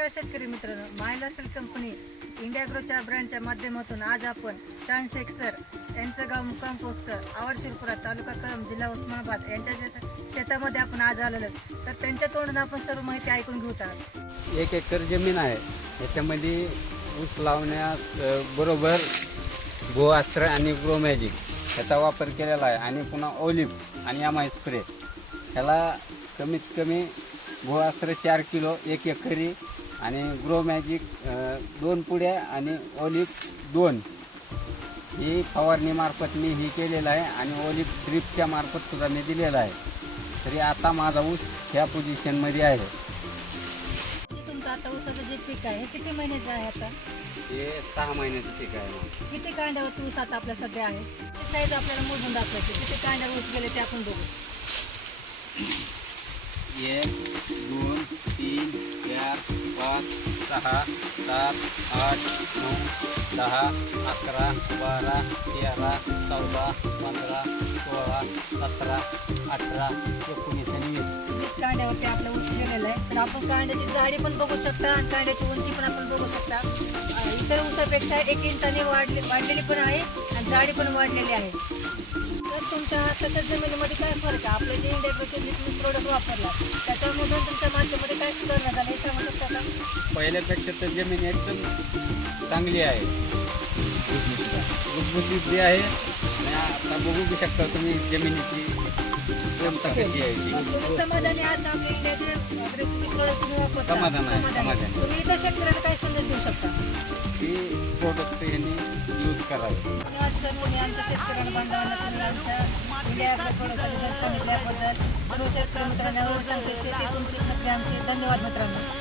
नमस्कार शेतकरी मित्रांनो. मायला सेल कंपनी इंडियाग्रोच्या ब्रँडच्या माध्यमातून आज आपण चांद शेख सर यांचं गाव मुक्काम पोस्ट आवड शिरपुरा तालुका कळम जिल्हा उस्मानाबाद यांच्या शेतामध्ये आपण आज आलेलो तर त्यांच्या तोंडून आपण सर्व माहिती ऐकून घेऊत आहोत एक एकर जमीन आहे. याच्यामध्ये ऊस लावण्यास बरोबर गोअस्त्र आणि ग्रो मॅजिक याचा वापर केलेला आहे. आणि पुन्हा ओलिव्ह आणि एम आय स्प्रे. ह्याला कमीत कमी गोअस्त्र चार किलो एक एकरी आणि ग्रो मॅजिक दोन पुड्या आणि ओलिव्ह दोन. ही फवारणीमार्फत मी ही केलेलं आहे आणि ओलिव्ह ड्रिपच्या मार्फत सुद्धा मी दिलेला आहे. तरी आता माझा ऊस ह्या पोझिशनमध्ये आहे. तुमचं आता ऊसाचं जे पीक आहे हे किती महिन्याचं आहे आता? हे सहा महिन्याचं पीक आहे. किती कांड्यावर ऊस आता आपल्या सध्या आहे? ते साईज आपल्याला मोजून दाखवायचे? किती कांड्यावर ऊस गेले ते आपण बघू. एक पाच सहा सात आठ नऊ दहा अकरा बारा तेरा चौदा पंधरा सोळा सतरा अठरा एकोणीस आणि वीस. वीस कांड्यावरती आपलं ऊस गेलेलं आहे. तर आपण कांड्याची जाडी पण बघू शकता आणि कांड्याची उंची पण आपण बघू शकता. इतर उंचापेक्षा एक इंचाने वाढले वाढलेली पण आहे आणि जाडी पण वाढलेली आहे. तर तुमच्या हाताच्या जमिनीमध्ये काय फरक आहे? आपलं जे इंडिया तुम्ही प्रोडक्ट वापरला त्याच्यामधून तुमच्या मातीमध्ये काय सुधारणा झाला? सांगू शकता का पहिल्यापेक्षा तर जमीन एकदम चांगली आहे. भुसभुशीत बी आहे आणि आता बघू बी शकता तुम्ही जमिनीची क्षमता कशी आहे ती. समाधानी आहात ना आपल्या इंडियाचे अग्रेसिव्ह प्रोडक्ट तुम्ही वापरता समाधान आहे, समाधान. तुम्ही इतर शेतकऱ्यांना काय संदेश देऊ शकता? ती प्रोडक्ट यांनी यूज करावे. धन्यवाद सर तुम्ही आमच्या शेतकऱ्यांना बांधवांना तुम्ही आमच्या इंडिया प्रोडक्टबद्दल सांगितल्याबद्दल सर्व शेतकरी मित्रांना एवढं सांगते शेती तुमची खत्री आमची. धन्यवाद मित्रांनो.